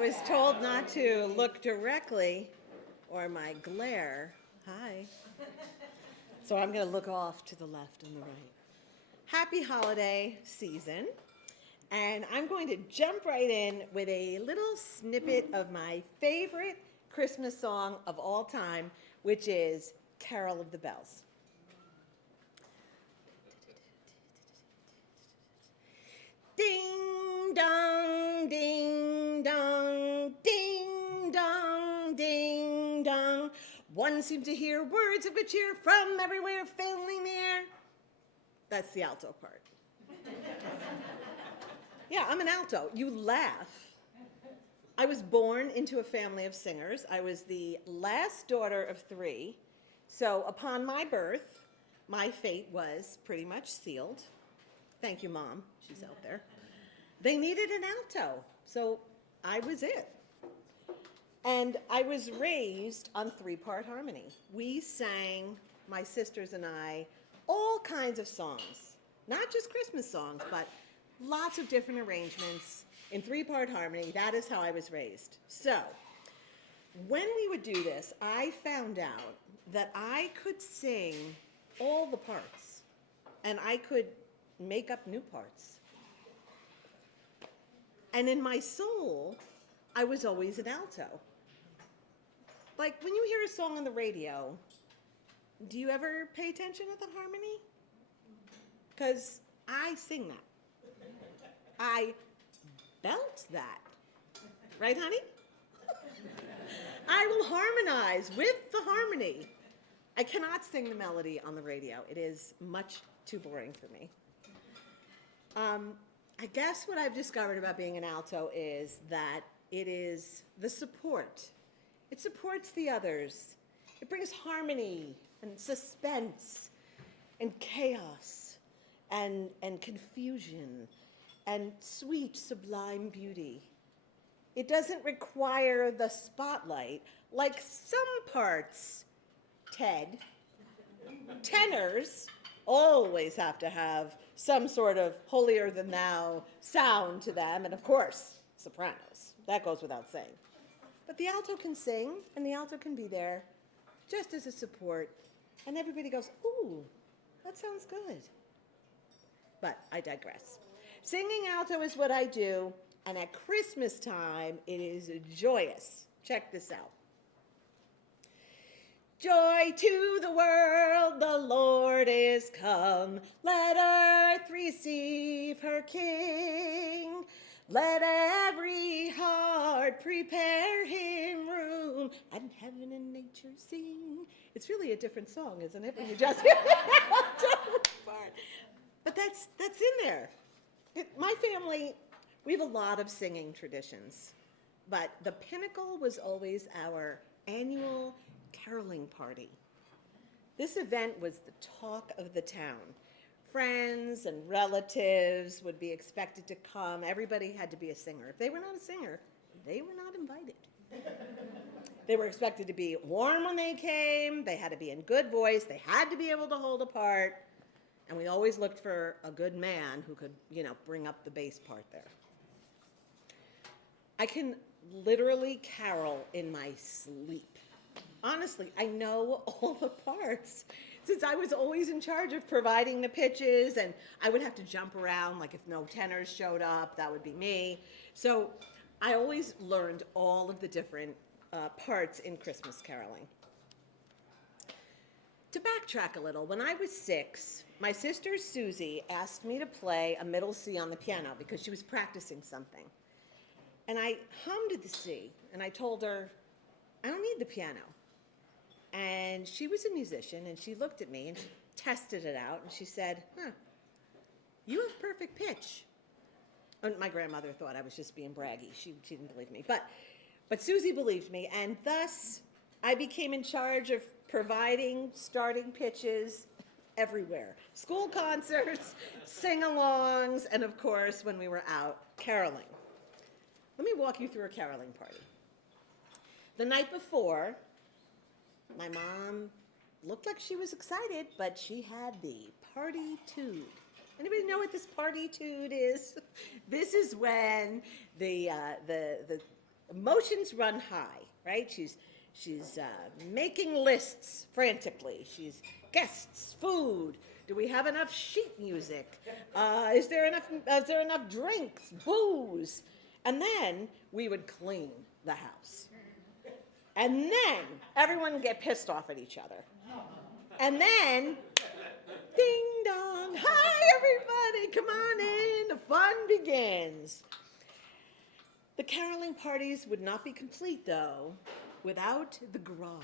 was told not to look directly or my glare. Hi. So I'm going to look off to the left and the right. Happy holiday season. And I'm going to jump right in with a little snippet of my favorite Christmas song of all time, which is Carol of the Bells. Ding dong, ding dong, ding dong, ding dong. One seemed to hear words of good cheer from everywhere filling the air. That's the alto part. Yeah, I'm an alto. You laugh. I was born into a family of singers. I was the last daughter of 3. So upon my birth, my fate was pretty much sealed. Thank you, Mom. She's out there. They needed an alto, so I was it. And I was raised on 3-part harmony. We sang, my sisters and I, all kinds of songs. Not just Christmas songs, but lots of different arrangements in 3-part harmony. That is how I was raised. So, when we would do this, I found out that I could sing all the parts, and I could make up new parts. And in my soul, I was always an alto. Like when you hear a song on the radio, do you ever pay attention to the harmony? Because I sing that. I belt that. Right, honey? I will harmonize with the harmony. I cannot sing the melody on the radio. It is much too boring for me. I guess what I've discovered about being an alto is that it is the support. It supports the others. It brings harmony and suspense and chaos and confusion and sweet, sublime beauty. It doesn't require the spotlight like some parts, Ted. Tenors always have to have some sort of holier-than-thou sound to them, and of course, sopranos. That goes without saying. But the alto can sing, and the alto can be there just as a support, and everybody goes, ooh, that sounds good. But I digress. Singing alto is what I do, and at Christmas time, it is joyous. Check this out. Joy to the world, the Lord is come. Let earth receive her King. Let every heart prepare him room, and heaven and nature sing. It's really a different song, isn't it, when you just hear that part? But that's in there. My family, we have a lot of singing traditions, but the pinnacle was always our annual caroling party. This event was the talk of the town. Friends and relatives would be expected to come. Everybody had to be a singer. If they were not a singer, they were not invited. They were expected to be warm when they came. They had to be in good voice. They had to be able to hold a part. And we always looked for a good man who could, bring up the bass part there. I can literally carol in my sleep. Honestly, I know all the parts. Since I was always in charge of providing the pitches, and I would have to jump around, like if no tenors showed up, that would be me. So I always learned all of the different parts in Christmas caroling. To backtrack a little, when I was 6, my sister Susie asked me to play a middle C on the piano because she was practicing something. And I hummed the C, and I told her, I don't need the piano. And she was a musician, and she looked at me, and she tested it out, and she said, you have perfect pitch. And my grandmother thought I was just being braggy. She didn't believe me. But Susie believed me, and thus I became in charge of providing starting pitches everywhere. School concerts, sing-alongs, and of course, when we were out caroling. Let me walk you through a caroling party. The night before, my mom looked like she was excited, but she had the party-tude. Anybody know what this party-tude is? This is when the emotions run high, right? She's making lists frantically. She's guests, food. Do we have enough sheet music? Is there enough drinks, booze? And then we would clean the house. And then everyone would get pissed off at each other. And then, ding dong, hi everybody, come on in, the fun begins. The caroling parties would not be complete, though, without the grog.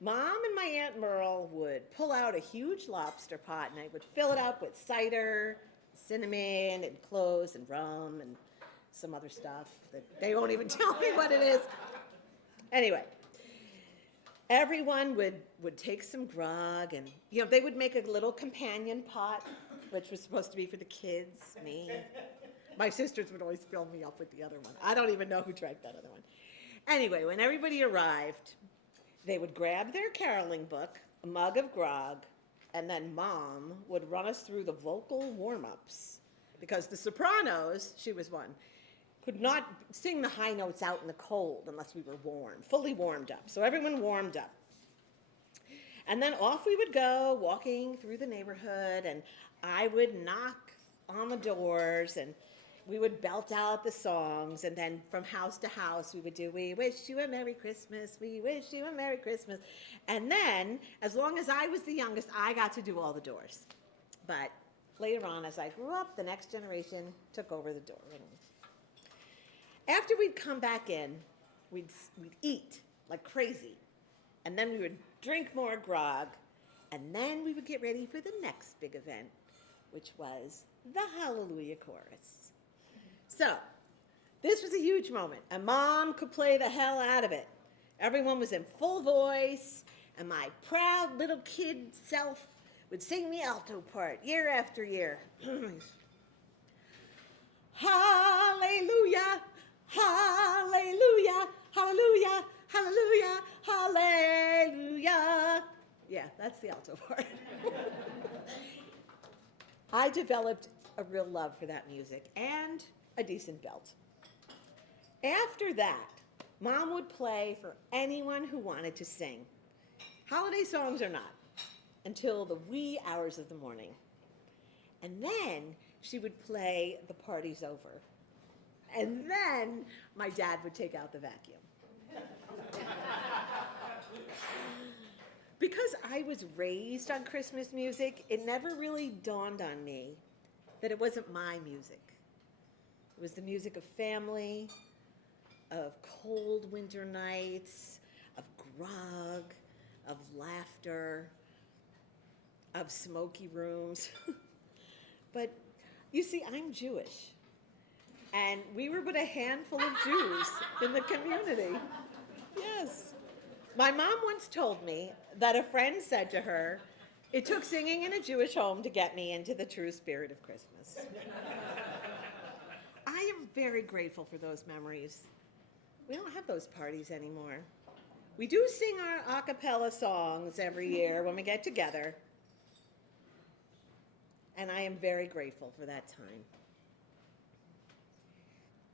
Mom and my Aunt Merle would pull out a huge lobster pot, and I would fill it up with cider, cinnamon, and cloves, and rum, and some other stuff that they won't even tell me what it is. Anyway, everyone would take some grog, and they would make a little companion pot, which was supposed to be for the kids, me. My sisters would always fill me up with the other one. I don't even know who drank that other one. Anyway, when everybody arrived, they would grab their caroling book, a mug of grog, and then Mom would run us through the vocal warm-ups. Because the sopranos, she was one, could not sing the high notes out in the cold unless we were fully warmed up. So everyone warmed up. And then off we would go, walking through the neighborhood, and I would knock on the doors, and we would belt out the songs, and then from house to house, we would do, we wish you a Merry Christmas, we wish you a Merry Christmas. And then, as long as I was the youngest, I got to do all the doors. But later on, as I grew up, the next generation took over the door. After we'd come back in, we'd eat like crazy. And then we would drink more grog, and then we would get ready for the next big event, which was the Hallelujah Chorus. So, this was a huge moment, and Mom could play the hell out of it. Everyone was in full voice, and my proud little kid self would sing the alto part year after year. Hallelujah, hallelujah, hallelujah, hallelujah, hallelujah. Yeah, that's the alto part. I developed a real love for that music and a decent belt. After that, Mom would play for anyone who wanted to sing. Holiday songs or not, until the wee hours of the morning. And then she would play The Party's Over. And then my dad would take out the vacuum. Because I was raised on Christmas music, it never really dawned on me that it wasn't my music. It was the music of family, of cold winter nights, of grog, of laughter, of smoky rooms. But you see, I'm Jewish, and we were but a handful of Jews in the community. Yes. My mom once told me that a friend said to her, "It took singing in a Jewish home to get me into the true spirit of Christmas." I am very grateful for those memories. We don't have those parties anymore. We do sing our a cappella songs every year when we get together, and I am very grateful for that time.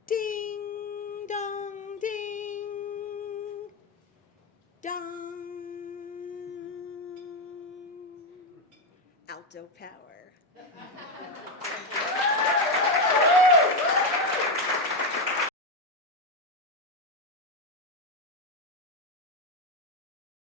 Ding, dong, ding, dong. Alto power.